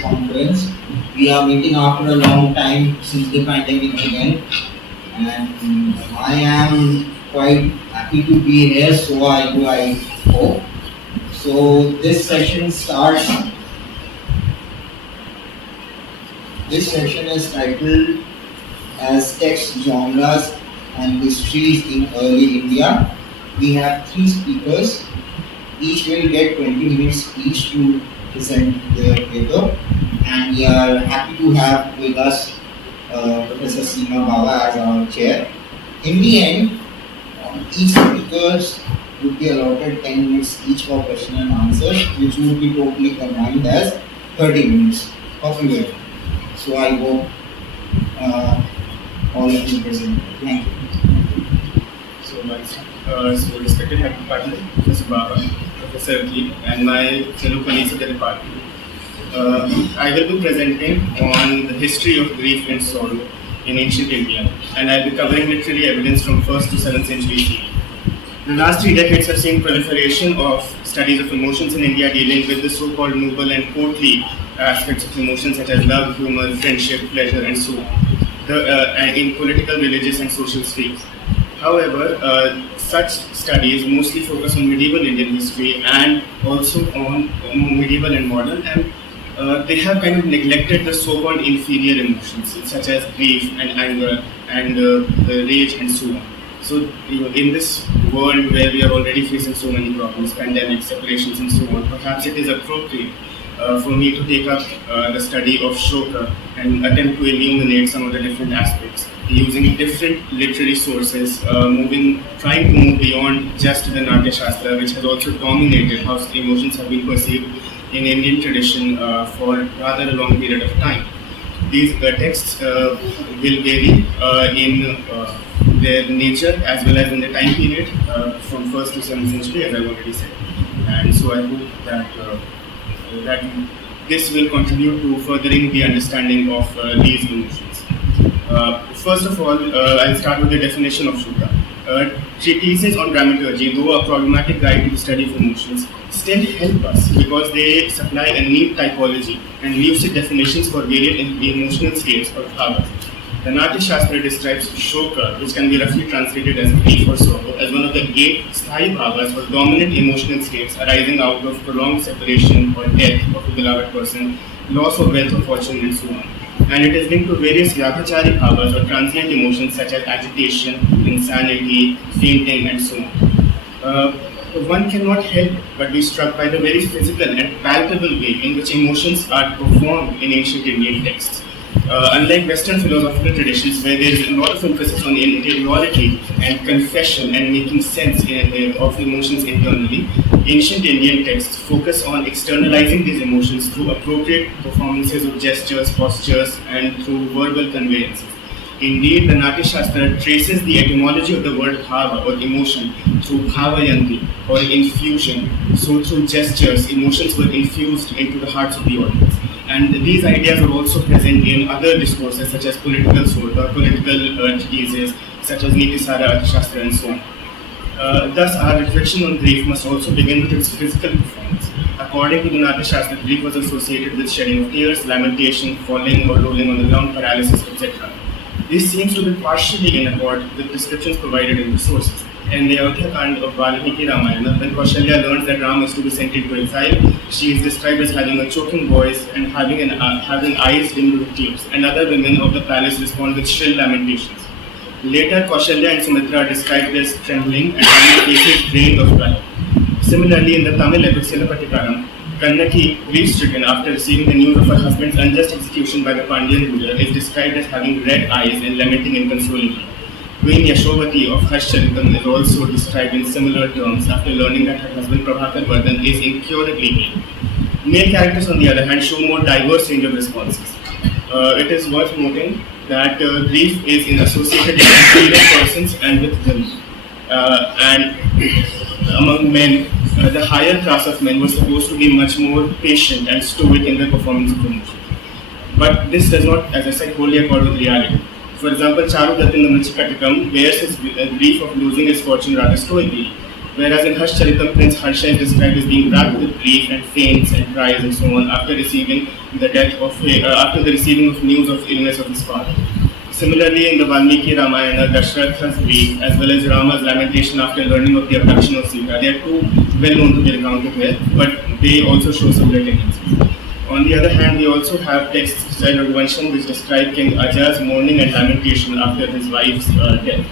conference. We are meeting after a long time since the pandemic began, and I am quite happy to be here, so I hope. So this session starts. This session is titled as Text Genres and Histories in Early India. We have 3 speakers. Each will get 20 minutes each to present their paper. And we are happy to have with us Professor Seema Bawa as our chair. In the end, each speakers would be allotted 10 minutes each for question and answers, which would be totally combined as 30 minutes of your. So I hope all of you present. Thank you. So respected head of department, Professor Bawa, Professor Lee, and my fellow colleagues of the department. I will be presenting on the history of grief and sorrow in ancient India, and I will be covering literary evidence from 1st to 7th century CE. The last 3 decades have seen proliferation of studies of emotions in India dealing with the so-called noble and courtly aspects of emotions such as love, humor, friendship, pleasure, and so on, in political, religious, and social spheres. However, such studies mostly focus on medieval Indian history and also on medieval and modern, and they have kind of neglected the so-called inferior emotions such as grief and anger and rage and so on. So, in this world where we are already facing so many problems, pandemics, separations, and so on, perhaps it is appropriate for me to take up the study of shoka and attempt to illuminate some of the different aspects using different literary sources, trying to move beyond just the Natya Shastra, which has also dominated how emotions have been perceived in Indian tradition for rather a long period of time. These texts will vary in their nature as well as in the time period from 1st to 7th century, as I've already said. And so I hope that this will contribute to furthering the understanding of these emotions. First of all, I'll start with the definition of Shuddha. Treatises on dramaturgy, though a problematic guide to the study of emotions, still help us because they supply a neat typology and lucid definitions for various emotional states or bhavas. The Natya Shastra describes shoka, which can be roughly translated as grief or sorrow, as one of the 8 sthai bhavas or dominant emotional states arising out of prolonged separation or death of a beloved person, loss of wealth or fortune, and so on. And it is linked to various yaghachari bhavas or transient emotions such as agitation, insanity, fainting, and so on. One cannot help but be struck by the very physical and palpable way in which emotions are performed in ancient Indian texts. Unlike Western philosophical traditions, where there is a lot of emphasis on interiority and confession and making sense of emotions internally, ancient Indian texts focus on externalizing these emotions through appropriate performances of gestures, postures, and through verbal conveyances. Indeed, the Natya Shastra traces the etymology of the word bhava or emotion through bhavayanti or infusion. So through gestures, emotions were infused into the hearts of the audience. And these ideas are also present in other discourses such as political treatises, such as Nitisara, Shastra, and so on. Thus, our reflection on grief must also begin with its physical performance. According to the Natya Shastra, grief was associated with shedding of tears, lamentation, falling or rolling on the ground, paralysis, etc. This seems to be partially in accord with descriptions provided in the sources. In the Buddhacaritam of As, when Kaushalya learns that Ram is to be sent into exile, she is described as having a choking voice and having eyes dimmed with tears, and other women of the palace respond with shrill lamentations. Later, Kaushalya and Sumitra are described as trembling and having faces drained of blood. Similarly, in the Tamil epic Cilappatikāram, Kannaki, grief-stricken after receiving the news of her husband's unjust execution by the Pandyan ruler, is described as having red eyes and lamenting inconsolably. Queen Yashovati of Harshcharitam is also described in similar terms after learning that her husband Prabhakar Vardhan is incurably ill. Male characters, on the other hand, show more diverse range of responses. It is worth noting that grief is associated with inferior persons and with women. And among men, the higher class of men were supposed to be much more patient and stoic in their performance of emotion. But this does not, as I said, wholly accord with reality. For example, Charudat in the Mrichikatikam bears his grief of losing his fortune rather stoically, Whereas in Hars Charitam, Prince Harsha is described as being racked with grief and faints and cries and so on after receiving after the receiving of news of illness of his father. Similarly, in the Valmiki Ramayana, Dashratha's grief as well as Rama's lamentation after learning of the abduction of Sita, they are too well known to be recounted here, but they also show similar tendencies. On the other hand, we also have texts like Raghuvansham which describe King Aja's mourning and lamentation after his wife's death.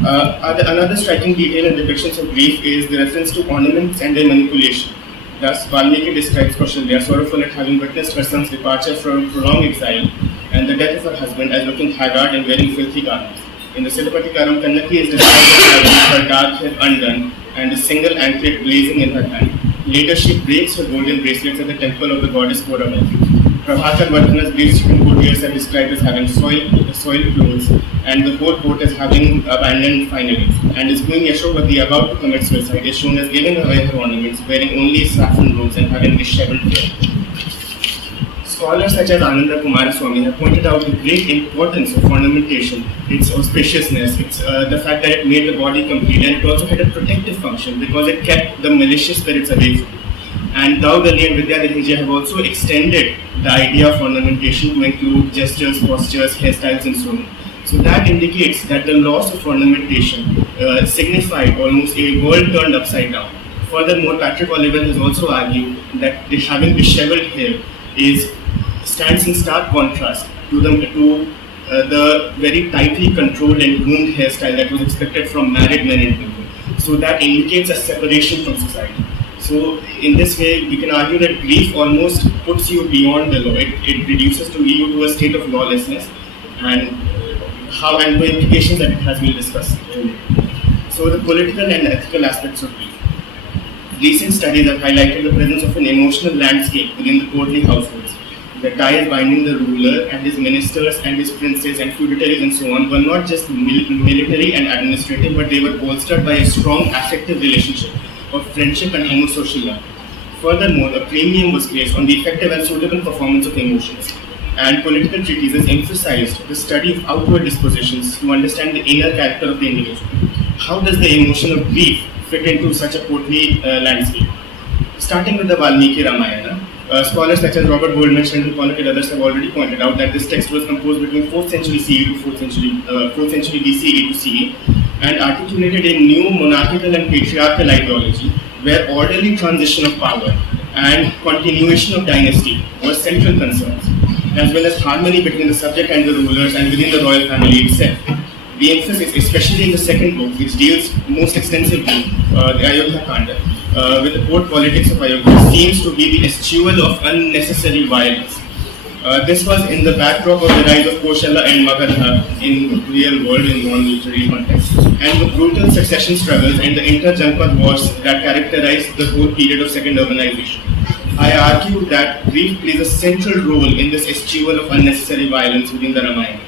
Another striking detail in depictions of grief is the reference to ornaments and their manipulation. Thus, Valmiki describes Kaushalya, sorrowful at having witnessed her son's departure from prolonged exile and the death of her husband, as looking haggard and wearing filthy garments. In the Cilappatikāram, Kannaki is described as having her dark hair undone and a single anklet blazing in her hand. Later, she breaks her golden bracelets at the temple of the goddess Koravan. Prabhakar grief-stricken courtiers are described as having soiled clothes, and the whole court as having abandoned fineries. And as Queen Yashowati, about to commit suicide, is shown as giving away her ornaments, wearing only saffron robes and having disheveled hair. Scholars such as Ananda Kumaraswamy have pointed out the great importance of ornamentation, its auspiciousness, its the fact that it made the body complete, and it also had a protective function because it kept the malicious spirits away from it. And Dao Gali and Vidya Dehija have also extended the idea of ornamentation to include gestures, postures, hairstyles, and so on. So that indicates that the loss of ornamentation signified almost a world turned upside down. Furthermore, Patrick Oliver has also argued that having disheveled hair stands in stark contrast to the very tightly controlled and groomed hairstyle that was expected from married men and women. So that indicates a separation from society. So in this way, we can argue that grief almost puts you beyond the law. It reduces you to a state of lawlessness, and the implications that it has been discussed earlier. So the political and ethical aspects of grief. Recent studies have highlighted the presence of an emotional landscape within the courtly households. The ties binding the ruler and his ministers and his princes and feudatories and so on were not just military and administrative, but they were bolstered by a strong affective relationship of friendship and homosocial love. Furthermore, a premium was placed on the effective and suitable performance of emotions, and political treatises emphasized the study of outward dispositions to understand the inner character of the individual. How does the emotion of grief fit into such a courtly landscape? Starting with the Valmiki Ramayana, scholars such as Robert Goldman, Shendel Pollock and others have already pointed out that this text was composed between 4th century CE to 4th century BCE to CE, and articulated a new monarchical and patriarchal ideology where orderly transition of power and continuation of dynasty were central concerns, as well as harmony between the subject and the rulers and within the royal family itself. The emphasis, especially in the second book, which deals most extensively the Ayodhya Kanda, with the court politics of Ayodhya, seems to be the eschewal of unnecessary violence. This was in the backdrop of the rise of Koshala and Meghadu in real world, in non-military context, and the brutal succession struggles and the inter-Janpad wars that characterized the whole period of second urbanization. I argue that grief plays a central role in this eschewal of unnecessary violence within the Ramayana.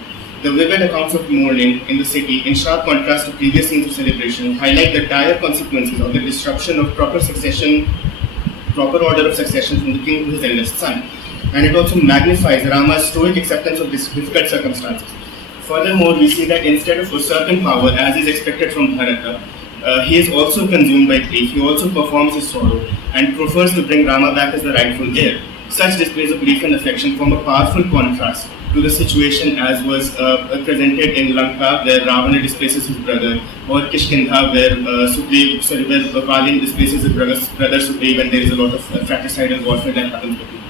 The vivid accounts of mourning in the city, in sharp contrast to previous scenes of celebration, highlight the dire consequences of the disruption of proper order of succession from the king to his eldest son. And it also magnifies Rama's stoic acceptance of difficult circumstances. Furthermore, we see that instead of usurping power, as is expected from Bharata, he is also consumed by grief. He also performs his sorrow and prefers to bring Rama back as the rightful heir. Such displays of grief and affection form a powerful contrast to the situation as was presented in Lanka, where Ravana displaces his brother, or Kishkindha, where Valin displaces his brother Sugriva, and there is a lot of fratricidal warfare that happens between them.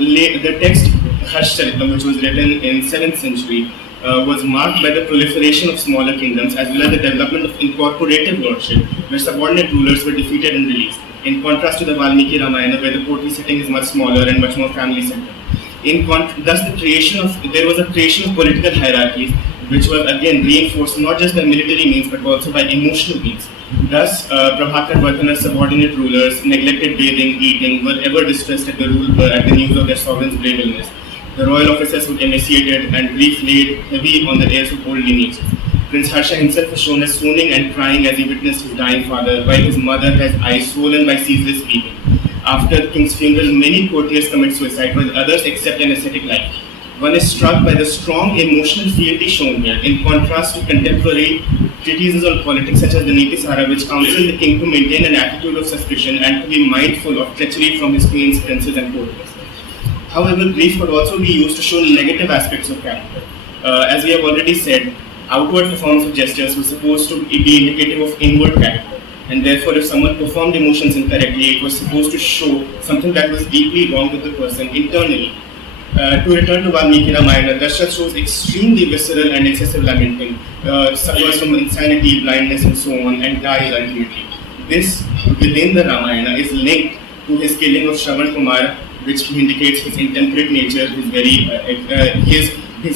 The text Hars Charitam, which was written in 7th century, was marked by the proliferation of smaller kingdoms as well as the development of incorporative lordship, where subordinate rulers were defeated and released, in contrast to the Valmiki Ramayana, where the courtly setting is much smaller and much more family-centered. Thus, there was a creation of political hierarchies, which was again reinforced not just by military means but also by emotional means. Thus, Prabhakar subordinate rulers neglected bathing, eating, were ever distressed at the news of their sovereign's grave illness. The royal officers were emaciated, and grief laid heavy on the heirs of old lineages. Prince Harsha himself is shown as swooning and crying as he witnessed his dying father, while his mother has eyes swollen by ceaseless weeping. After the king's funeral, many courtiers commit suicide, while others accept an ascetic life. One is struck by the strong emotional fealty shown here, in contrast to contemporary treatises on politics such as the Nitisara, which counsel the king to maintain an attitude of suspicion and to be mindful of treachery from his queens, princes, and courtiers. However, grief could also be used to show negative aspects of character. As we have already said, outward performance of gestures was supposed to be indicative of inward character, and therefore if someone performed emotions incorrectly, it was supposed to show something that was deeply wrong with the person internally. To return to Valmiki Ramayana, Dashrath shows extremely visceral and excessive lamenting, suffers from insanity, blindness, and so on, and dies ultimately. This, within the Ramayana, is linked to his killing of Shravan Kumar, which indicates his intemperate nature, his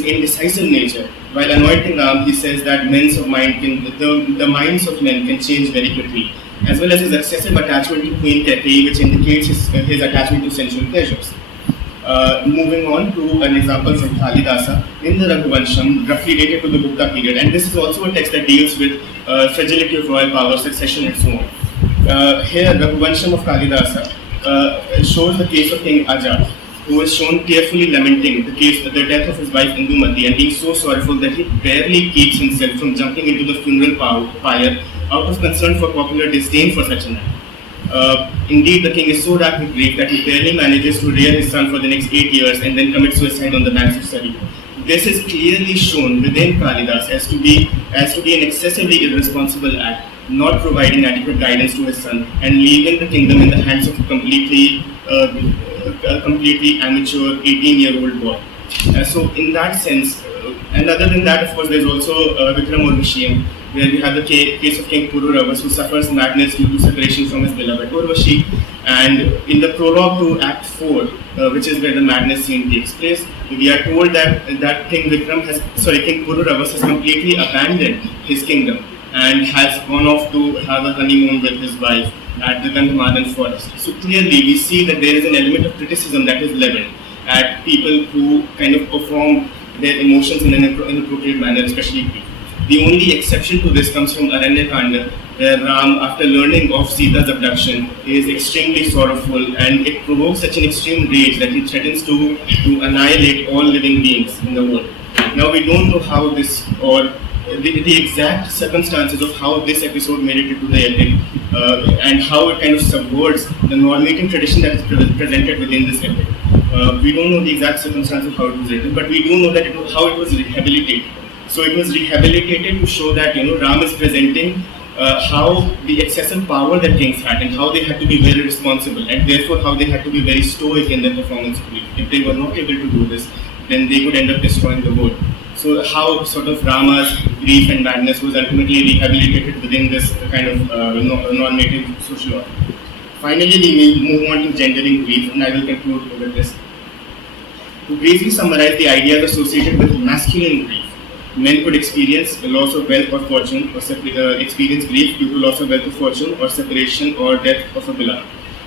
indecisive nature. While anointing Ram, he says that the minds of men can change very quickly, as well as his excessive attachment to Queen Kaikeyi, which indicates his attachment to sensual pleasures. Moving on to an example from Kalidasa in the Raghuvansham, roughly dated to the Gupta period, and this is also a text that deals with fragility of royal power, succession, and so on. Here, Raghuvansham of Kalidasa shows the case of King Aja, who is shown tearfully lamenting the death of his wife Indumati, and being so sorrowful that he barely keeps himself from jumping into the funeral pyre out of concern for popular disdain for such an act. Indeed, the king is so racked with grief that he barely manages to rear his son for the next 8 years and then commits suicide on the banks of Saryu. This is clearly shown within Kalidas as to be an excessively irresponsible act, not providing adequate guidance to his son and leaving the kingdom in the hands of a completely amateur 18-year-old boy. So in that sense, and other than that, of course, there's also Vikram Urvashiyam, where we have the case of King Pururavas, who suffers madness due to separation from his beloved Urvashi. And in the prologue to Act 4, which is where the madness scene takes place, we are told that King Pururavas has completely abandoned his kingdom and has gone off to have a honeymoon with his wife at the Gandhamadan forest. So clearly we see that there is an element of criticism that is leveled at people who kind of perform their emotions in an inappropriate manner, especially grief. The only exception to this comes from Aranyakanda, where Ram, after learning of Sita's abduction, is extremely sorrowful, and it provokes such an extreme rage that he threatens to annihilate all living beings in the world. Now we don't know how this, or the exact circumstances of how this episode made it into the epic, and how it kind of subverts the normative tradition that is presented within this epic. We don't know the exact circumstances of how it was written, but we do know that how it was rehabilitated. So it was rehabilitated to show that Ram is presenting how the excessive power that kings had and how they had to be very responsible, and therefore how they had to be very stoic in their performance of grief. If they were not able to do this, then they could end up destroying the world. So how sort of Rama's grief and madness was ultimately rehabilitated within this kind of normative social order. Finally, we will move on to gendering grief, and I will conclude with this. To briefly summarize the ideas associated with masculine grief, men could experience the loss of wealth or fortune, or experience grief due to loss of wealth or fortune, or separation or death of a beloved.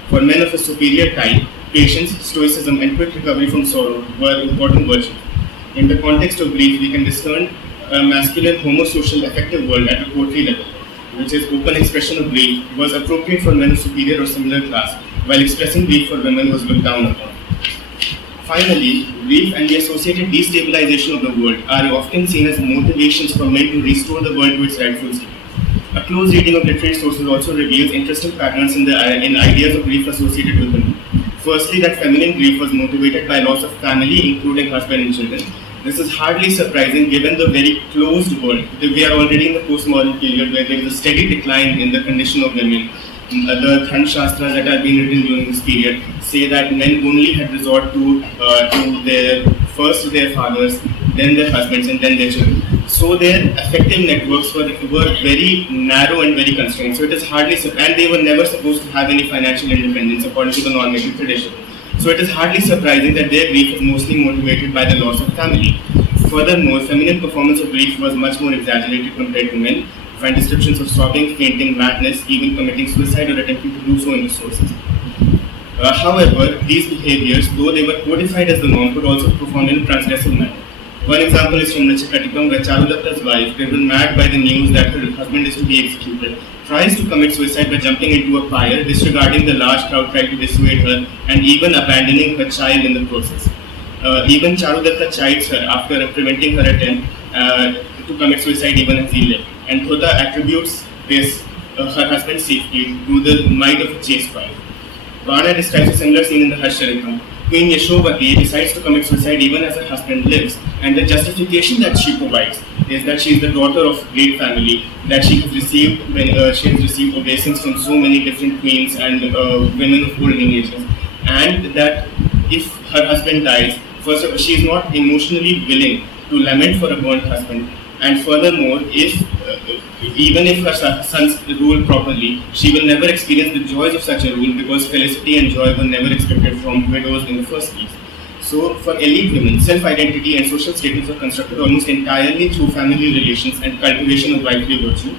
For men of a superior type, patience, stoicism, and quick recovery from sorrow were important virtues. In the context of grief, we can discern a masculine homosocial affective world at a poetry level, which is open expression of grief, was appropriate for men of superior or similar class, while expressing grief for women was looked down upon. Finally, grief and the associated destabilization of the world are often seen as motivations for men to restore the world to its rightful state. A close reading of literary sources also reveals interesting patterns in ideas of grief associated with women. Firstly, that feminine grief was motivated by loss of family, including husband and children. This is hardly surprising given the very closed world. We are already in the postmodern period where there is a steady decline in the condition of women. The Dhan Shastras that have been written during this period say that men only had resort to their fathers, then their husbands, and then their children. So their affective networks were very narrow and very constrained. So it is hardly, and they were never supposed to have any financial independence according to the normative tradition. So it is hardly surprising that their grief is mostly motivated by the loss of family. Furthermore, feminine performance of grief was much more exaggerated compared to men. You find descriptions of sobbing, fainting, madness, even committing suicide or attempting to do so in the sources. However, these behaviors, though they were codified as the norm, could also be performed in a transgressive manner. One example is from the Chhakat, where Charudatta's wife, driven mad by the news that her husband is to be executed, tries to commit suicide by jumping into a pyre, disregarding the large crowd trying to dissuade her, and even abandoning her child in the process. Even Charudatta chides her after preventing her attempt to commit suicide even as he lived. And Thoda attributes this, her husband's safety, to the might of a chaste wife. Vana describes a similar scene in the Harsharitam. Queen Yashovati decides to commit suicide even as her husband lives, and the justification that she provides is that she is the daughter of a great family, that she has received obeisance from so many different queens and women of old lineages, and that if her husband dies, first of all, she is not emotionally willing to lament for a burnt husband, and furthermore, even if her sons rule properly, she will never experience the joys of such a rule because felicity and joy were never expected from widows in the first place. So, for elite women, self-identity and social status are constructed almost entirely through family relations and cultivation of wifely virtue.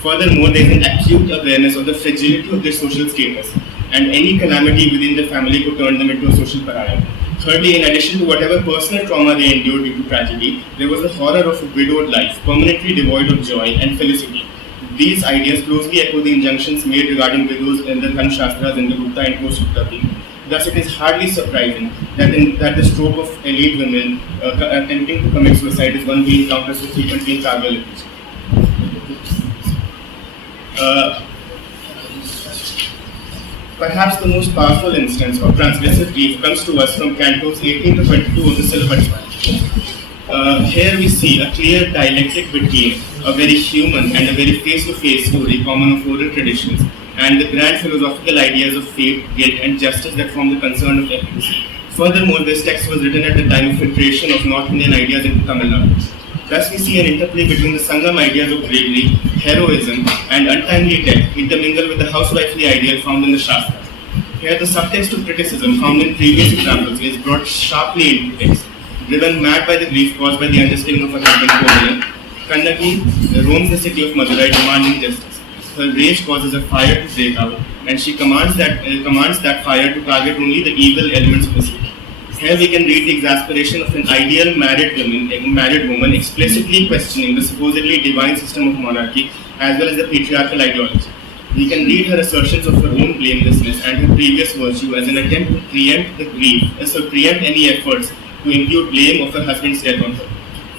Furthermore, there is an acute awareness of the fragility of their social status, and any calamity within the family could turn them into a social pariah. Thirdly, in addition to whatever personal trauma they endured due to tragedy, there was the horror of a widowed life, permanently devoid of joy and felicity. These ideas closely echo the injunctions made regarding widows in the Dhan Shastras in the Gupta and post-Gupta period. Thus, it is hardly surprising that the stroke of elite women attempting to commit suicide is one we encounter so frequently in tribal literature. Perhaps the most powerful instance of transgressive grief comes to us from cantos 18 to 22 of the Cilappatikāram. Here we see a clear dialectic between a very human and a very face-to-face story common of oral traditions and the grand philosophical ideas of fate, guilt and justice that form the concern of ethics. Furthermore, this text was written at the time of filtration of North Indian ideas into Tamil Nadu. Thus we see an interplay between the Sangam ideas of bravery, heroism and untimely death intermingled with the housewifely ideal found in the Shastras. Here the subtext of criticism found in previous examples is brought sharply into text. Driven mad by the grief caused by the understanding of her husband Kovalan, Kannagi roams the city of Madurai demanding justice. Her rage causes a fire to break out, and she commands that fire to target only the evil elements of the city. Here we can read the exasperation of an ideal married woman explicitly questioning the supposedly divine system of monarchy as well as the patriarchal ideology. We can read her assertions of her own blamelessness and her previous virtue as an attempt to preempt any efforts to impute blame of her husband's death on her.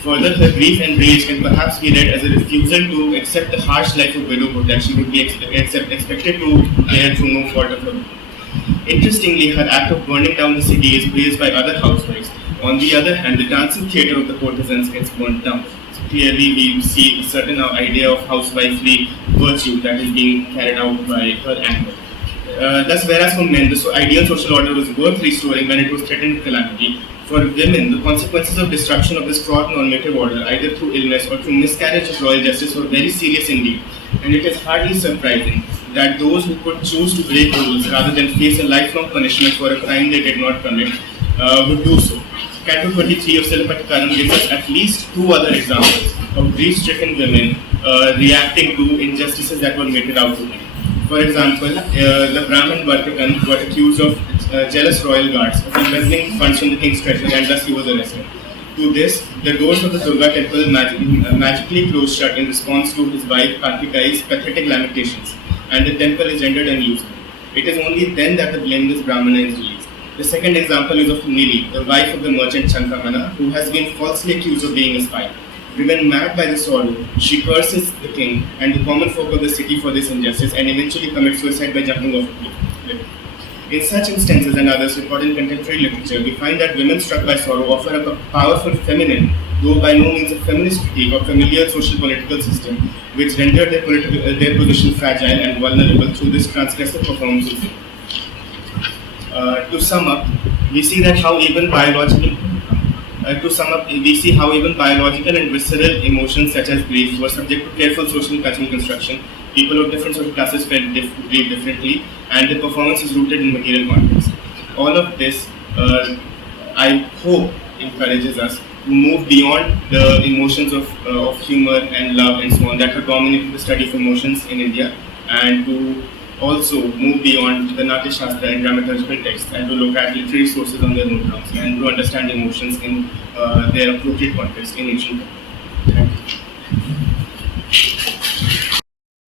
Further, her grief and rage can perhaps be read as a refusal to accept the harsh life of widowhood that she would be expected to bear through no fault of her own. Interestingly, her act of burning down the city is praised by other housewives. On the other hand, the dancing theatre of the courtesans gets burnt down. So clearly, we see a certain idea of housewifely virtue that is being carried out by her anger. Thus, whereas for men, the ideal social order was worth restoring when it was threatened with calamity, for women, the consequences of destruction of this fraught normative order, either through illness or through miscarriage of royal justice, were very serious indeed. And it is hardly surprising that those who could choose to break rules rather than face a lifelong punishment for a crime they did not commit would do so. Canto 23 of Cilappatikāram gives us at least two other examples of grief-stricken women reacting to injustices that were meted out to them. For example, the Brahmin Vartikan were accused of jealous royal guards of embezzling funds from the king's treasury, and thus he was arrested. To this, the doors of the Durga temple magically closed shut in response to his wife Kartikai's pathetic lamentations, and the temple is rendered unusable. It is only then that the blameless Brahmana is released. The second example is of Nili, the wife of the merchant Chankamana, who has been falsely accused of being a spy. Driven mad by the sorrow, she curses the king and the common folk of the city for this injustice and eventually commits suicide by jumping off a cliff. In such instances and others recorded in contemporary literature, we find that women struck by sorrow offer up a powerful feminine, though by no means a feminist critique of familial-social political system, which rendered their position fragile and vulnerable through this transgressive performance of faith. To sum up, we see how even biological and visceral emotions such as grief were subject to careful social and cultural construction. People of different social classes felt grief differently, and the performance is rooted in material context. All of this, I hope, encourages us to move beyond the emotions of humor and love and so on that have dominated the study of emotions in India, and to also move beyond the Natya Shastra and dramaturgical texts and to look at literary sources on their own terms and to understand emotions in their appropriate context in ancient. Thank you.